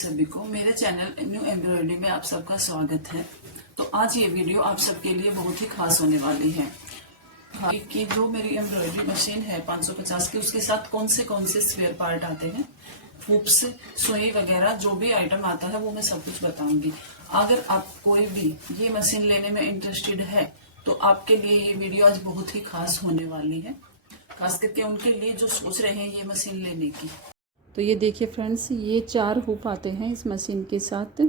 सभी को मेरे चैनल न्यू एम्ब्रॉयडरी में आप सबका स्वागत है। तो आज ये वीडियो आप सबके लिए बहुत ही खास होने वाली है कि जो मेरी एम्ब्रॉयडरी मशीन है 550 की, उसके साथ कौन से स्पेयर पार्ट आते हैं, हुप्स, सुई वगैरह जो भी आइटम आता है वो मैं सब कुछ बताऊंगी। अगर आप कोई भी ये मशीन लेने में इंटरेस्टेड है तो आपके लिए ये वीडियो आज बहुत ही खास होने वाली है, खास करके उनके लिए जो सोच रहे हैं ये मशीन लेने की। तो ये देखिए फ्रेंड्स, ये 4 हुप आते हैं इस मशीन के साथ।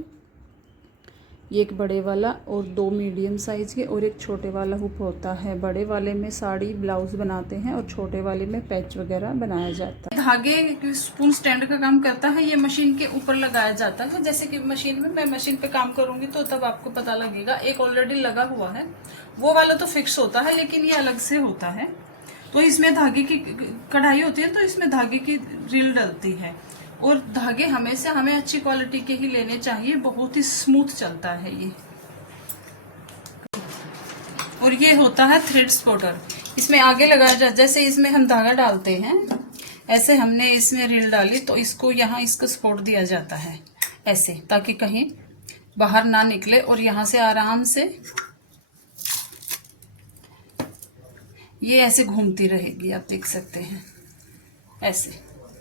ये एक बड़े वाला और 2 मीडियम साइज़ के और एक छोटे वाला हुप होता है। बड़े वाले में साड़ी ब्लाउज बनाते हैं और छोटे वाले में पैच वगैरह बनाया जाता है। धागे स्पून स्टैंड का काम करता है। ये मशीन के ऊपर लगाया जाता है। जैसे कि मशीन में मैं मशीन पे काम करूंगी तो तब आपको पता लगेगा। एक ऑलरेडी लगा हुआ है, वो वाला तो फिक्स होता है, लेकिन ये अलग से होता है। तो इसमें धागे की कढ़ाई होती है, तो इसमें धागे की रील डलती है। और धागे हमेशा हमें अच्छी क्वालिटी के ही लेने चाहिए, बहुत ही स्मूथ चलता है ये। और ये होता है थ्रेड स्पॉटर। इसमें आगे लगाया जाता, जैसे इसमें हम धागा डालते हैं, ऐसे हमने इसमें रील डाली तो इसको यहाँ इसको सपोर्ट दिया जाता है ऐसे, ताकि कहीं बाहर ना निकले। और यहाँ से आराम से ये ऐसे घूमती रहेगी, आप देख सकते हैं ऐसे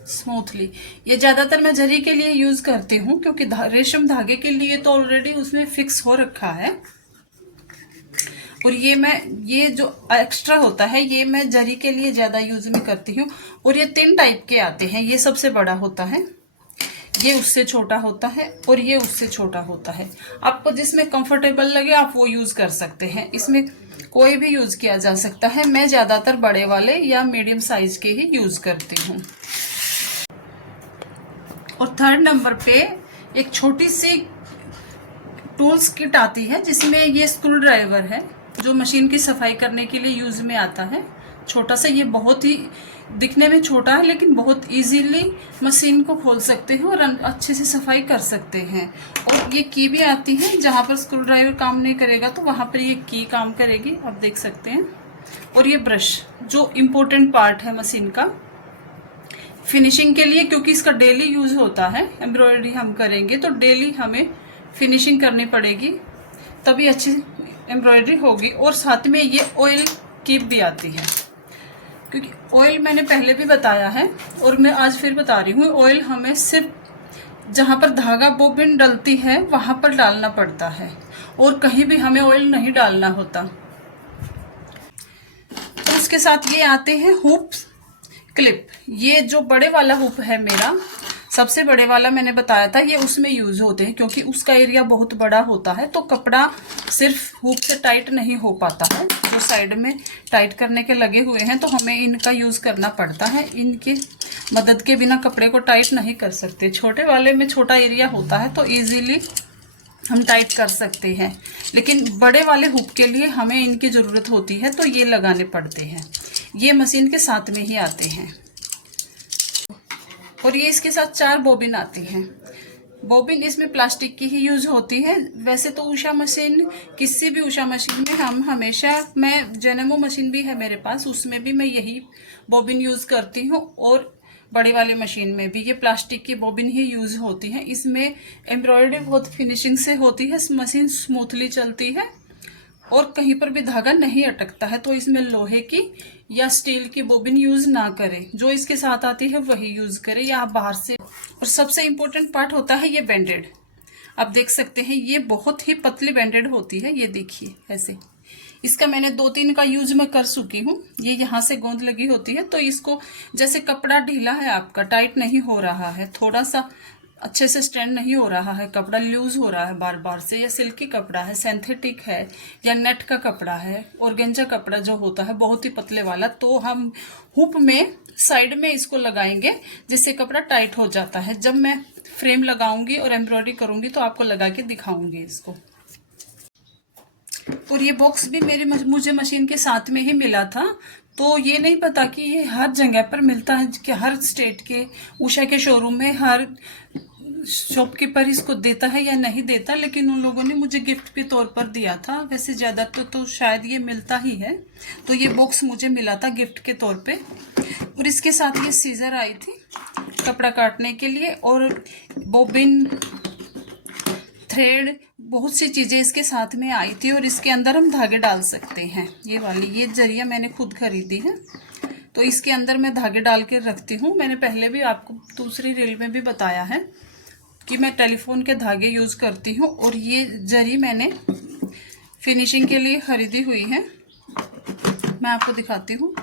स्मूथली। ये ज्यादातर मैं जरी के लिए यूज करती हूँ, क्योंकि रेशम धागे के लिए तो ऑलरेडी उसमें फिक्स हो रखा है। और ये जो एक्स्ट्रा होता है ये मैं जरी के लिए ज्यादा यूज में करती हूँ। और ये 3 टाइप के आते हैं। ये सबसे बड़ा होता है, ये उससे छोटा होता है और ये उससे छोटा होता है। आपको जिसमें कंफर्टेबल लगे आप वो यूज कर सकते हैं। इसमें कोई भी यूज किया जा सकता है। मैं ज्यादातर बड़े वाले या मीडियम साइज के ही यूज करती हूँ। और 3rd नंबर पे एक छोटी सी टूल्स किट आती है, जिसमें ये स्क्रू ड्राइवर है जो मशीन की सफाई करने के लिए यूज में आता है। छोटा सा, ये बहुत ही दिखने में छोटा है लेकिन बहुत इजीली मशीन को खोल सकते हैं और अच्छे से सफाई कर सकते हैं। और ये की भी आती है, जहां पर स्क्रू ड्राइवर काम नहीं करेगा तो वहां पर ये की काम करेगी, आप देख सकते हैं। और ये ब्रश जो इम्पोर्टेंट पार्ट है मशीन का फिनिशिंग के लिए, क्योंकि इसका डेली यूज होता है। एम्ब्रॉयडरी हम करेंगे तो डेली हमें फिनिशिंग करनी पड़ेगी, तभी अच्छी एम्ब्रॉयडरी होगी। और साथ में ये ऑयल कीप भी आती है, क्योंकि ऑयल मैंने पहले भी बताया है और मैं आज फिर बता रही हूँ। ऑयल हमें सिर्फ जहाँ पर धागा बोबिन डलती है वहां पर डालना पड़ता है, और कहीं भी हमें ऑयल नहीं डालना होता। तो उसके साथ ये आते हैं हुप क्लिप। ये जो बड़े वाला हुप है मेरा, सबसे बड़े वाला मैंने बताया था, ये उसमें यूज होते हैं, क्योंकि उसका एरिया बहुत बड़ा होता है। तो कपड़ा सिर्फ हुक से टाइट नहीं हो पाता है। जो साइड में टाइट करने के लगे हुए हैं तो हमें इनका यूज करना पड़ता है। इनके मदद के बिना कपड़े को टाइट नहीं कर सकते। छोटे वाले में छोटा एरिया होता है तो इजीली हम टाइट कर सकते हैं, लेकिन बड़े वाले हुक के लिए हमें इनकी जरूरत होती है, तो ये लगाने पड़ते हैं। ये मशीन के साथ में ही आते हैं। और ये इसके साथ 4 बोबिन आती हैं। बोबिन इसमें प्लास्टिक की ही यूज होती है। वैसे तो उषा मशीन, किसी भी उषा मशीन में हम हमेशा, मैं जेनेमो मशीन भी है मेरे पास, उसमें भी मैं यही बोबिन यूज करती हूँ। और बड़ी वाली मशीन में भी ये प्लास्टिक की बोबिन ही यूज होती है। इसमें एम्ब्रॉयडरी बहुत फिनिशिंग से होती है, मशीन स्मूथली चलती है और कहीं पर भी धागा नहीं अटकता है। तो इसमें लोहे की या स्टील की बोबिन यूज ना करें, जो इसके साथ आती है वही यूज करें, या आप बाहर से। और सबसे इम्पोर्टेंट पार्ट होता है ये बैंडेड। आप देख सकते हैं ये बहुत ही पतली बैंडेड होती है। ये देखिए ऐसे, इसका मैंने 2-3 का यूज मैं कर चुकी हूँ। ये यहाँ से गोंद लगी होती है, तो इसको जैसे कपड़ा ढीला है, आपका टाइट नहीं हो रहा है, थोड़ा सा अच्छे से स्ट्रेंड नहीं हो रहा है, कपड़ा लूज हो रहा है बार बार से, या सिल्की कपड़ा है, सिंथेटिक है, या नेट का कपड़ा है, ऑर्गेंजा कपड़ा जो होता है बहुत ही पतले वाला, तो हम हुप में साइड में इसको लगाएंगे, जिससे कपड़ा टाइट हो जाता है। जब मैं फ्रेम लगाऊंगी और एम्ब्रॉयडरी करूंगी तो आपको लगा के दिखाऊंगी इसको। और ये बॉक्स भी मुझे मशीन के साथ में ही मिला था, तो ये नहीं पता कि ये हर जगह पर मिलता है, कि हर स्टेट के उषा के शोरूम में हर शॉपकीपर इसको देता है या नहीं देता, लेकिन उन लोगों ने मुझे गिफ्ट के तौर पर दिया था। वैसे ज़्यादा तो शायद ये मिलता ही है, तो ये बॉक्स मुझे मिला था गिफ्ट के तौर पे। और इसके साथ ये सीजर आई थी, कपड़ा काटने के लिए, और बोबिन, थ्रेड, बहुत सी चीज़ें इसके साथ में आई थी। और इसके अंदर हम धागे डाल सकते हैं। ये वाली ये जरिया मैंने खुद खरीदी है, तो इसके अंदर मैं धागे डाल के रखती हूँ। मैंने पहले भी आपको दूसरी रील में भी बताया है कि मैं टेलीफोन के धागे यूज़ करती हूँ। और ये जरी मैंने फिनिशिंग के लिए ख़रीदी हुई है, मैं आपको दिखाती हूँ।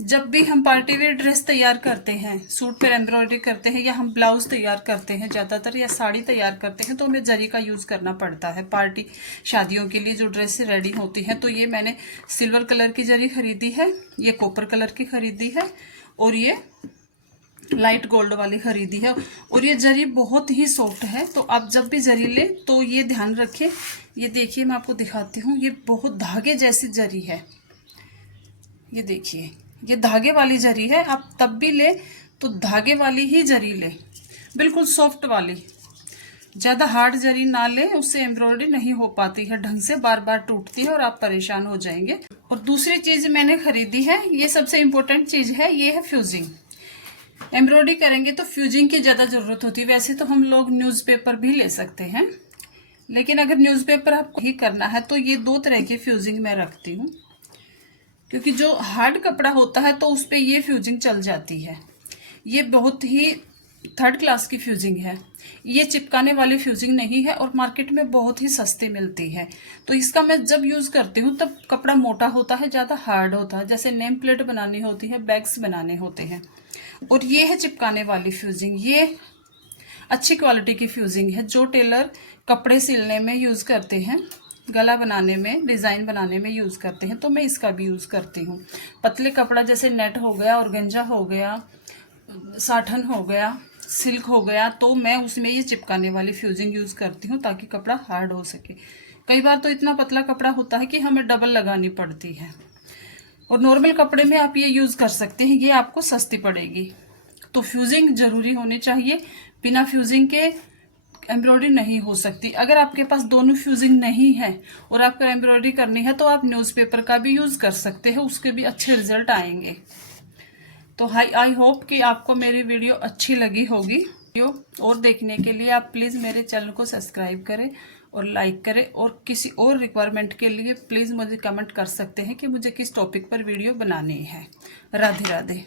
जब भी हम पार्टी वेयर ड्रेस तैयार करते हैं, सूट पर एम्ब्रॉयडरी करते हैं, या हम ब्लाउज तैयार करते हैं ज़्यादातर, या साड़ी तैयार करते हैं, तो हमें जरी का यूज़ करना पड़ता है। पार्टी शादियों के लिए जो ड्रेस रेडी होती हैं, तो ये मैंने सिल्वर कलर की जरी खरीदी है, ये कॉपर कलर की खरीदी है, और ये लाइट गोल्ड वाली खरीदी है। और ये जरी बहुत ही सॉफ्ट है, तो आप जब भी जरी ले तो ये ध्यान रखें। ये देखिए, मैं आपको दिखाती हूँ, ये बहुत धागे जैसी जरी है। ये देखिए, ये धागे वाली जरी है। आप तब भी ले तो धागे वाली ही जरी ले, बिल्कुल सॉफ्ट वाली। ज़्यादा हार्ड जरी ना ले, उससे एम्ब्रॉयडरी नहीं हो पाती है ढंग से, बार बार टूटती है और आप परेशान हो जाएंगे। और दूसरी चीज़ मैंने खरीदी है, ये सबसे इम्पोर्टेंट चीज़ है, ये है फ्यूजिंग। एम्ब्रॉयडरी करेंगे तो फ्यूजिंग की ज़्यादा ज़रूरत होती है। वैसे तो हम लोग न्यूज़पेपर भी ले सकते हैं, लेकिन अगर न्यूज़पेपर आपको ही करना है तो ये 2 तरह की फ्यूजिंग मैं रखती हूँ, क्योंकि जो हार्ड कपड़ा होता है तो उस पर ये फ्यूजिंग चल जाती है। ये बहुत ही 3rd क्लास की फ्यूजिंग है, ये चिपकाने वाली फ्यूजिंग नहीं है, और मार्केट में बहुत ही सस्ती मिलती है। तो इसका मैं जब यूज़ करती हूँ तब कपड़ा मोटा होता है, ज़्यादा हार्ड होता है, जैसे नेम प्लेट बनानी होती है, बैग्स बनाने होते हैं। और ये है चिपकाने वाली फ्यूजिंग, ये अच्छी क्वालिटी की फ्यूजिंग है, जो टेलर कपड़े सिलने में यूज़ करते हैं, गला बनाने में, डिज़ाइन बनाने में यूज़ करते हैं, तो मैं इसका भी यूज़ करती हूँ। पतले कपड़ा जैसे नेट हो गया, ऑर्गेन्जा हो गया, साटन हो गया, सिल्क हो गया, तो मैं उसमें ये चिपकाने वाली फ्यूजिंग यूज़ करती हूँ, ताकि कपड़ा हार्ड हो सके। कई बार तो इतना पतला कपड़ा होता है कि हमें डबल लगानी पड़ती है, और नॉर्मल कपड़े में आप ये यूज़ कर सकते हैं, ये आपको सस्ती पड़ेगी। तो फ्यूजिंग ज़रूरी होनी चाहिए, बिना फ्यूजिंग के एम्ब्रॉयडरी नहीं हो सकती। अगर आपके पास दोनों फ्यूजिंग नहीं है और आपको एम्ब्रॉयडरी करनी है, तो आप न्यूज़पेपर का भी यूज़ कर सकते हैं, उसके भी अच्छे रिजल्ट आएंगे। तो आई होप कि आपको मेरी वीडियो अच्छी लगी होगी। और देखने के लिए आप प्लीज़ मेरे चैनल को सब्सक्राइब करें और लाइक करें, और किसी और रिक्वायरमेंट के लिए प्लीज़ मुझे कमेंट कर सकते हैं कि मुझे किस टॉपिक पर वीडियो बनानी है। राधे राधे।